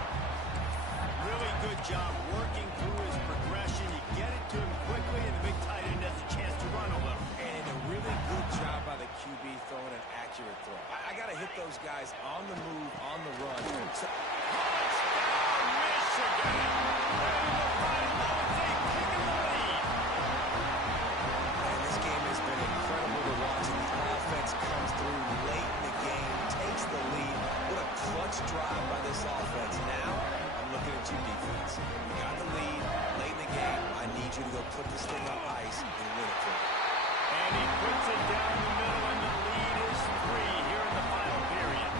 Really good job working through his progression. You get it to him quickly, and the big tight end has a chance to run a little. And a really good job by the QB throwing an accurate throw. I got to hit those guys on the move, on the run. So Touchdown, Michigan! And the final moments, they kick in the lead. man, this game has been incredible to watch. The offense comes through late in the game, takes the lead. What a clutch drive by this offense. Now, I'm looking at you, defense. You got the lead late in the game. I need you to go put this thing on ice and win it for me. And he puts it down the middle, and the lead is 3 here in the final period.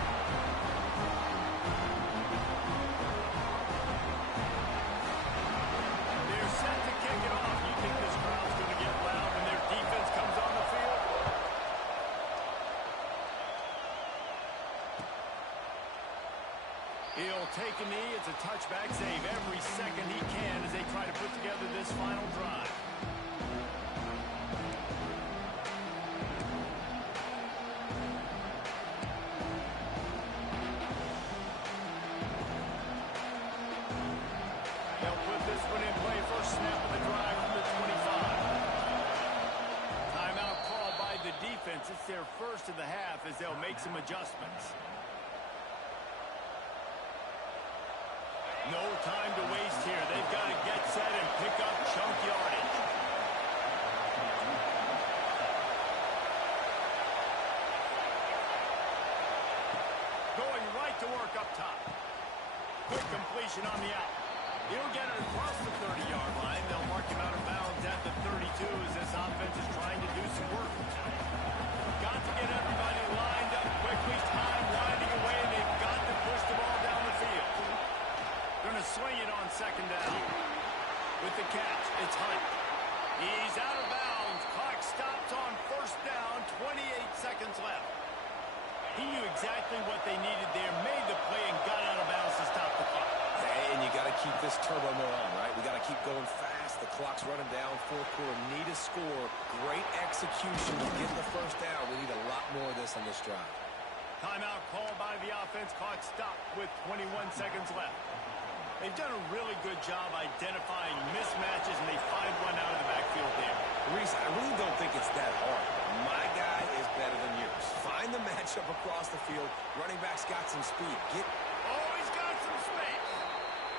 They're set to kick it off. You think this crowd's going to get loud when their defense comes on the field? He'll take a knee. It's a touchback save every second he can as they try to put together this final drive. They'll put this one in play first their first of the half as they'll make some adjustments. No time to waste here. They've got to get set and pick up chunk yardage. Going right to work up top. Quick completion on the out. He'll get it across the 30-yard line. They'll mark him out of bounds at the 32 as this offense is trying to do some work. Got to get everybody lined up quickly. Time winding away, and they've got to push the ball down the field. Going to swing it on second down. With the catch, it's Hunt. He's out of bounds. Clock stops on first down. 28 seconds left. He knew exactly what they needed there, made the play, and got out of bounds to stop the clock. And you got to keep this turbo mode on, right? We got to keep going fast. The clock's running down. Fourth quarter, need a score. Great execution to get the first down. We need a lot more of this on this drive. Timeout called by the offense. Clock stopped with 21 seconds left. They've done a really good job identifying mismatches, and they find one out of the backfield there. Reese, I really don't think it's that hard. My guy is better than yours. Find the matchup across the field. Running back's got some speed. Oh, he's got some space.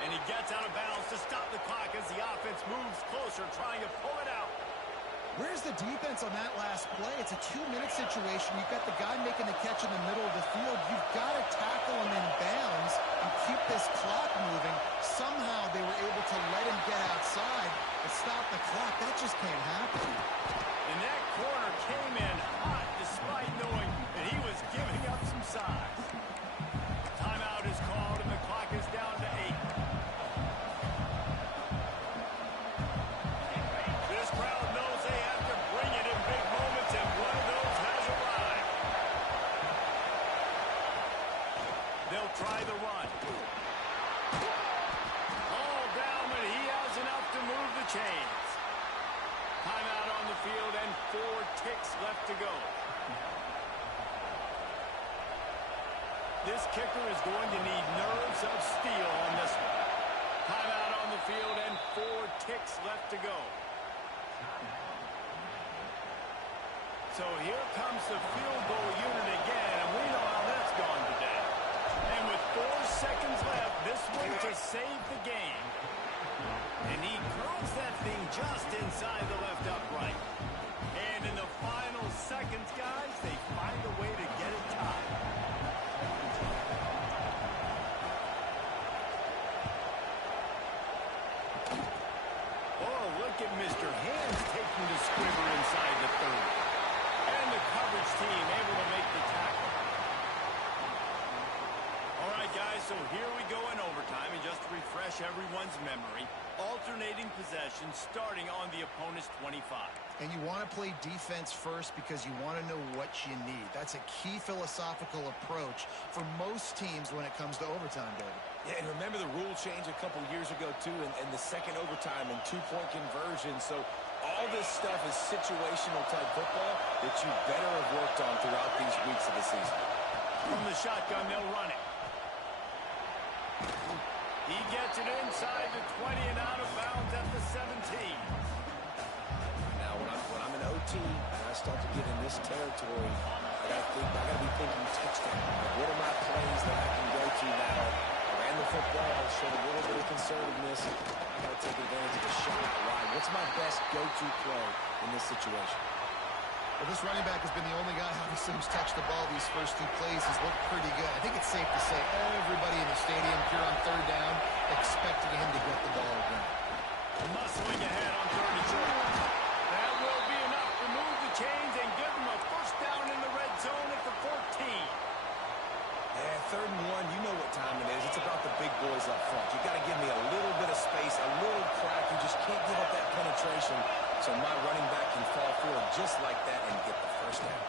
And he gets out of bounds to stop the clock as the offense moves closer, trying to pull it out. Where's the defense on that last play? It's a 2-minute situation. You've got the guy making the catch in the middle of the field. You've got to tackle him in bounds and keep this clock moving. Somehow they were able to let him get outside and stop the clock. That just can't happen. And that corner came in hot despite knowing that he was giving up some size. Timeout is called and the clock is down to 8. This crowd knows they have to bring it in big moments, and one of those has arrived. They'll try the run. All down, but he has enough to move the chains. Timeout on the field and 4 ticks left to go. This kicker is going to need nerves of steel on this one. Timeout on the field and 4 ticks left to go. So here comes the field goal unit again, and we know how that's gone today. And with 4 seconds left, this one to save the game. And he curls that thing just inside the left upright. And in the final seconds, guys, they find a way to get it tied. Oh, look at Mr. Hands taking the squibber inside the 30. And the coverage team able to make the tackle. All right, guys, so here we go in overtime. And just to refresh everyone's memory, alternating possession starting on the opponent's 25. And you want to play defense first because you want to know what you need. That's a key philosophical approach for most teams when it comes to overtime, David. Yeah, and remember the rule change a couple years ago, too, and the second overtime and 2-point conversion. So all this stuff is situational type football that you better have worked on throughout these weeks of the season. From the shotgun, they'll run it. He gets it inside the 20 and out of bounds at the 17. Now, when I'm in OT and I start to get in this territory, I got to be thinking touchdown. Like, what are my plays that I can go to now? I ran the football, showed a little bit of conservativeness. I got to take advantage of the shot out wide. What's my best go-to play in this situation? Well, this running back has been the only guy, obviously, who's touched the ball these first 2 plays. He's looked pretty good. I think it's safe to say everybody in the stadium here on third down expecting him to get the ball again. Muscling ahead on 3rd and short. That will be enough to move the chains and give them a first down in the red zone at the 14. Yeah, 3rd and 1, you know what time it is. It's about the big boys up front. You got to give me a little bit of space, a little crack. You just can't give up that penetration. So my running back can fall forward just like that and get the first down.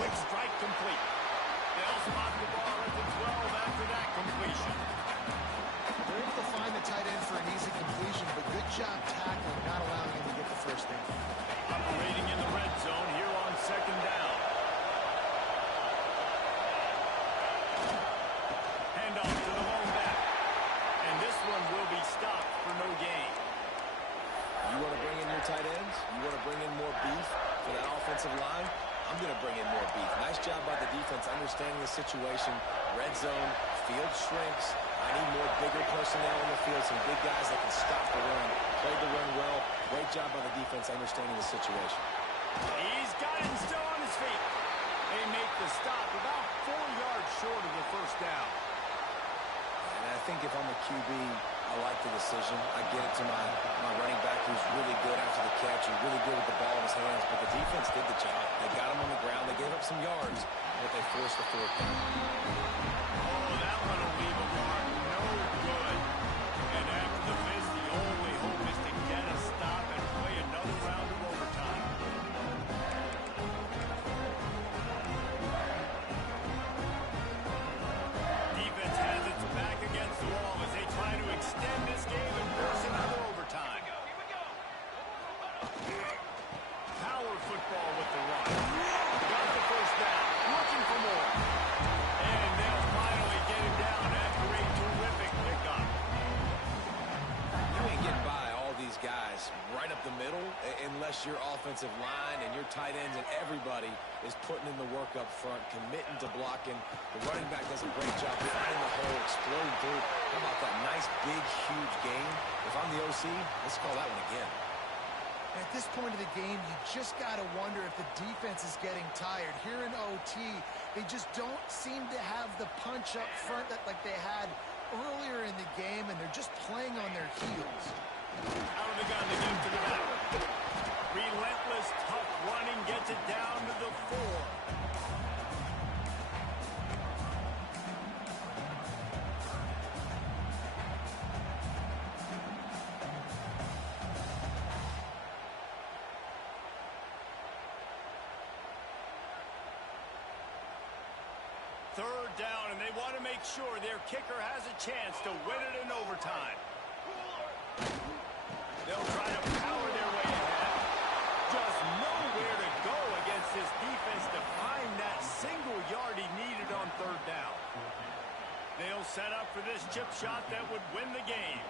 Quick strike complete. They'll spot the ball at the 12 after that completion. offensive line, I'm going to bring in more beef. Nice job by the defense understanding the situation. Red zone, field shrinks. I need more bigger personnel on the field, some big guys that can stop the run. Played the run well. Great job by the defense understanding the situation. He's got it and still on his feet. They make the stop about 4 yards short of the first down. And I think if I'm a QB, I like the decision. I get it to my running back who's really good after the catch. He's really good with the ball in his hands. But the defense did the job. They got him on the ground. They gave up some yards, but they forced the fourth down. Oh, that one will leave a mark. No good. And after the miss, the only hope is to get a stop and play another round of overtime. Defense has its back against the wall as they try to extend this game and force another overtime. Here we go. Power football with the run. Got the first down. Looking for more. And they'll finally get him down after a terrific pickup. You ain't getting by all these guys right up the middle unless your offensive line and your tight ends and everybody is putting in the work up front, committing to blocking. The running back does a great job finding the hole, exploding through. How about that nice, big, huge game? If I'm the OC, let's call that one again. At this point of the game, you just got to wonder if the defense is getting tired. Here in OT, they just don't seem to have the punch up front that like they had earlier in the game, and they're just playing on their heels. Out of the gun, they give to the back. Relentless, tough running gets it down to the 4. Third down, and they want to make sure their kicker has a chance to win it in overtime. They'll try to power their way ahead. Just nowhere to go against this defense to find that single yard he needed on third down. They'll set up for this chip shot that would win the game.